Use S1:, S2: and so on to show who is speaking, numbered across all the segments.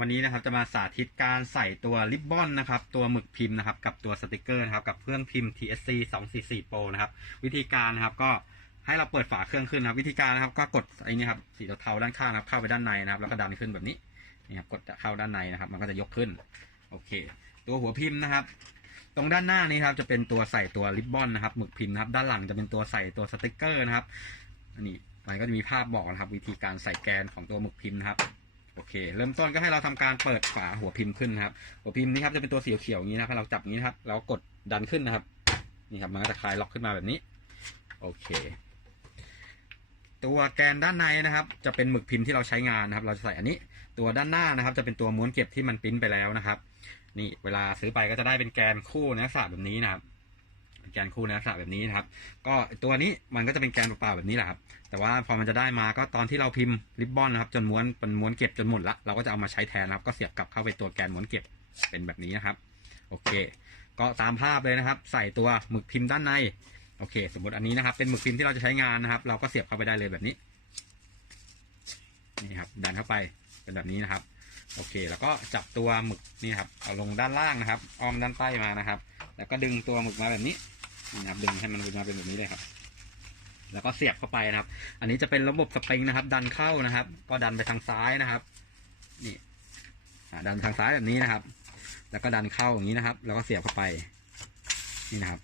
S1: วันนี้นะครับจะมาสาธิตการใส่ตัวริบบอนนะครับตัวหมึกพิมพ์นะครับกับตัวสติกเกอร์นะครับกับเครื่องพิมพ์ TSC 244 Pro นะครับวิธีการนะครับก็ให้เราเปิดฝาเครื่องขึ้นนะครับวิธีการนะครับก็กดไอ้นี่ครับสีเทาด้านข้างนะครับเข้าไปด้านในนะครับแล้วก็ดันขึ้นแบบนี้นี่ครับกดจะเข้าด้านในนะครับ มันก็จะยกขึ้นโอเค ตัวหัวพิมพ์นะครับ ตรงด้านหน้านี้ครับจะเป็นตัวใส่ตัวริบบอนนะครับหมึกพิมพ์นะครับด้านหลังจะเป็นตัวใส่ตัวสติกเกอร์นะครับอันนี้มันก็จะมีภาพบอกนะครับวิธีการใส่แกนของตัวหมึกพิมพ์นะครับ โอเค เริ่มต้นก็ให้เราทำการเปิดฝาหัวพิมพ์ขึ้นครับ หัวพิมพ์นี้ครับจะเป็นตัวสีเขียวๆอย่างนี้นะครับเราจับอย่างนี้นะครับแล้วกดดันขึ้นนะครับ นี่ครับมันก็จะคลายล็อกขึ้นมาแบบนี้ โอเค ตัวแกนด้านในนะครับ จะเป็นหมึกพิมพ์ที่เราใช้งานนะครับ เราจะใส่อันนี้ ตัวด้านหน้านะครับ จะเป็นตัวม้วนเก็บที่มันปิ้นไปแล้วนะครับ นี่เวลาซื้อไปก็จะได้เป็นแกนคู่นลักษณะแบบนี้นะครับ กนคู่ในลักษณะแบบนี้นะครับ ก็ตัวนี้มันก็จะเป็นแกนเปล่าๆแบบนี้แหละครับ แต่ว่าพอมันจะได้มาก็ตอนที่เราพิมพ์ริบบอนนะครับ จนม้วนเป็นม้วนเก็บจนหมดละเราก็จะเอามาใช้แทนนะครับ ก็เสียบกลับเข้าไปตัวแกนม้วนเก็บเป็นแบบนี้นะครับ โอเค ก็ตามภาพเลยนะครับ ใส่ตัวหมึกพิมพ์ด้านในโอเค สมมติอันนี้นะครับ เป็นหมึกพิมพ์ที่เราจะใช้งานนะครับ เราก็เสียบเข้าไปได้เลยแบบนี้นี่ครับดันเข้าไปเป็นแบบนี้นะครับโอเค แล้วก็จับตัวหมึกนี่ครับเอาลงด้านล่างนะครับอ้อมด้านใต้มานะครับ แล้วก็ดึงตัวหมึกมาแบบนี้ นะครับดึงให้มันมาเป็นแบบนี้เลยครับ แล้วก็เสียบเข้าไปนะครับ อันนี้จะเป็นระบบสปริงนะครับ ดันเข้านะครับ ก็ดันไปทางซ้ายนะครับ นี่ดันทางซ้ายแบบนี้นะครับ แล้วก็ดันเข้าอย่างนี้นะครับ แล้วก็เสียบเข้าไป นี่นะครับ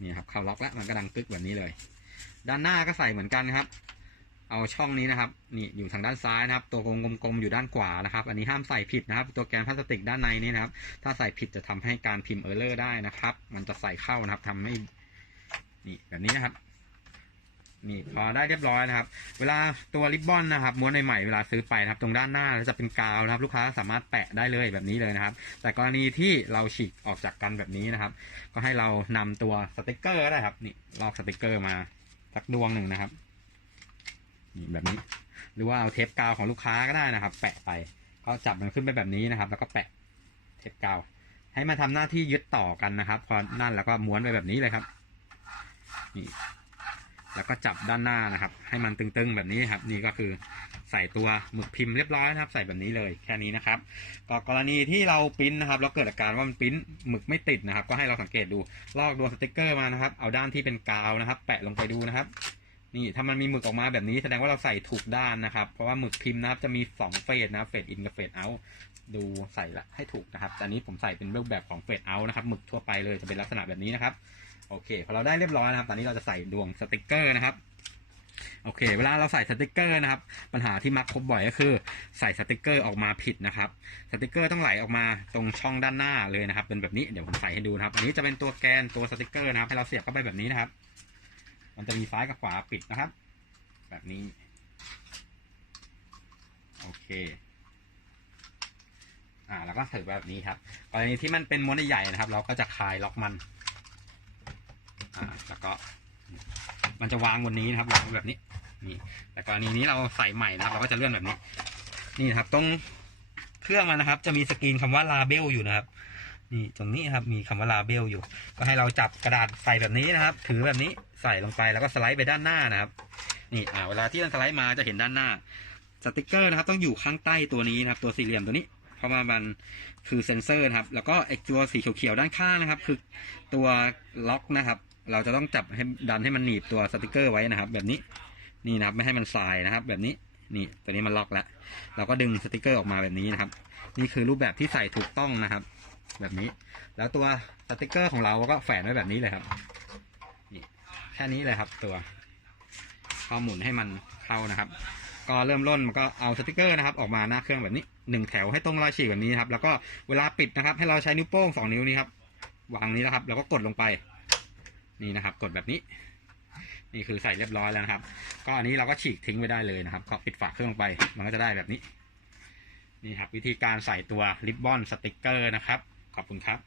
S1: นี่ครับเข้าล็อกแล้วมันก็ดังตึกแบบนี้เลย ด้านหน้าก็ใส่เหมือนกันครับ เอาช่องนี้นะครับนี่อยู่ทางด้านซ้ายนะครับ ตัวกลมๆอยู่ด้านขวานะครับ อันนี้ห้ามใส่ผิดนะครับ ตัวแกนพลาสติกด้านในนี้นะครับ ถ้าใส่ผิดจะทำให้การพิมพ์เออร์เลอร์ได้นะครับ มันจะใส่เข้านะครับทำให้นี่แบบนี้นะครับนี่พอได้เรียบร้อยนะครับ เวลาตัวริบบอนนะครับม้วนใหม่เวลาซื้อไปนะครับ ตรงด้านหน้าจะเป็นกาวนะครับ ลูกค้าสามารถแปะได้เลยแบบนี้เลยนะครับ แต่กรณีที่เราฉีกออกจากกันแบบนี้นะครับ ก็ให้เรานำตัวสติกเกอร์ได้ครับนี่ลอกสติกเกอร์มาสักดวงหนึ่งนะครับ นี่แบบนี้ หรือว่าเอาเทปกาวของลูกค้าก็ได้นะครับ แปะไปก็จับมันขึ้นไปแบบนี้นะครับ แล้วก็แปะเทปกาว ให้มันทำหน้าที่ยึดต่อกันนะครับ พอนั่นแล้วก็ม้วนไปแบบนี้เลยครับนี่แล้วก็จับด้านหน้านะครับ ให้มันตึงๆแบบนี้ครับ นี่ก็คือใส่ตัวหมึกพิมพ์เรียบร้อยนะครับ ใส่แบบนี้เลยแค่นี้นะครับก็กรณีที่เราปิ้นนะครับแล้วเกิดอาการว่ามันปิ้นหมึกไม่ติดนะครับ ก็ให้เราสังเกตดูลอกดวงสติกเกอร์มานะครับ เอาด้านที่เป็นกาวนะครับ แปะลงไปดูนะครับ นี่ถ้ามันมีหมึกออกมาแบบนี้แสดงว่าเราใส่ถูกด้านนะครับ เพราะว่าหมึกพิมพ์นะครับจะมีสองเฟสนะเฟสอินกับเฟสเอาดูใส่ละให้ถูกนะครับตอันนี้ผมใส่เป็นรูปแบบของเฟสเอานะครับหมึกทั่วไปเลยจะเป็นลักษณะแบบนี้นะครับ โอเคพอเราได้เรียบร้อยนะครับ ตอนนี้เราจะใส่ดวงสติกเกอร์นะครับโอเค เวลาเราใส่สติกเกอร์นะครับ ปัญหาที่มักพบบ่อยก็คือ ใส่สติกเกอร์ออกมาผิดนะครับ สติกเกอร์ต้องไหลออกมาตรงช่องด้านหน้าเลยนะครับ เป็นแบบนี้ เดี๋ยวผมใส่ให้ดูนะครับ อันนี้จะเป็นตัวแกนตัวสติกเกอร์นะครับ ให้เราเสียบเข้าไปแบบนี้นะครับ มันจะมีซ้ายกับขวาปิดนะครับ แบบนี้ โอเค อ่า แล้วก็ถือแบบนี้ครับกรณีที่มันเป็นม้วนใหญ่ๆนะครับ เราก็จะคลายล็อกมัน อ่า แล้วก็ มันจะวางบนนี้นะครับวางแบบนี้ นี่ แต่กรณีนี้เราใส่ใหม่นะครับ เราก็จะเลื่อนแบบนี้ นี่นะครับ ตรงเครื่องมันนะครับ จะมีสกรีนคำว่าลาเบลอยู่นะครับ นี่ตรงนี้ครับมีคำว่าลาเบลอยู่ ก็ให้เราจับกระดาษใส่แบบนี้นะครับ ถือแบบนี้ใส่ลงไปแล้วก็สไลด์ไปด้านหน้านะครับ นี่อ่าเวลาที่มันสไลด์มาจะเห็นด้านหน้าสติกเกอร์นะครับ ต้องอยู่ข้างใต้ตัวนี้นะครับ ตัวสี่เหลี่ยมตัวนี้ เพราะว่ามันคือเซนเซอร์นะครับ แล้วก็ไอ้ตัวสีเขียวๆด้านข้างนะครับ คือตัวล็อกนะครับ เราจะต้องจับให้ดันให้มันหนีบตัวสติกเกอร์ไว้นะครับ แบบนี้นี่นะครับไม่ให้มันสายนะครับ แบบนี้นี่ตัวนี้มันล็อกแล้ว เราก็ดึงสติกเกอร์ออกมาแบบนี้นะครับ นี่คือรูปแบบที่ใส่ถูกต้องนะครับ แบบนี้ แล้วตัวสติกเกอร์ของเราก็แฝนไว้แบบนี้เลยครับนี่แค่นี้เลยครับ ตัวก็หมุนให้มันเข้านะครับ ก็เริ่มร่นมันก็เอาสติกเกอร์นะครับ ออกมาหน้าเครื่องแบบนี้หนึ่งแถวให้ตรงรอยฉีกแบบนี้ครับ แล้วก็เวลาปิดนะครับ ให้เราใช้นิ้วโป้งสองนิ้วนี้ครับวางนี้นะครับ แล้วก็กดลงไป นี่นะครับ กดแบบนี้ นี่คือใส่เรียบร้อยแล้วนะครับ ก็อันนี้เราก็ฉีกทิ้งไว้ได้เลยนะครับก็ปิดฝาเครื่องลงไป มันก็จะได้แบบนี้ นี่ครับ วิธีการใส่ตัวริบบอนสติกเกอร์นะครับ ขอบคุณครับ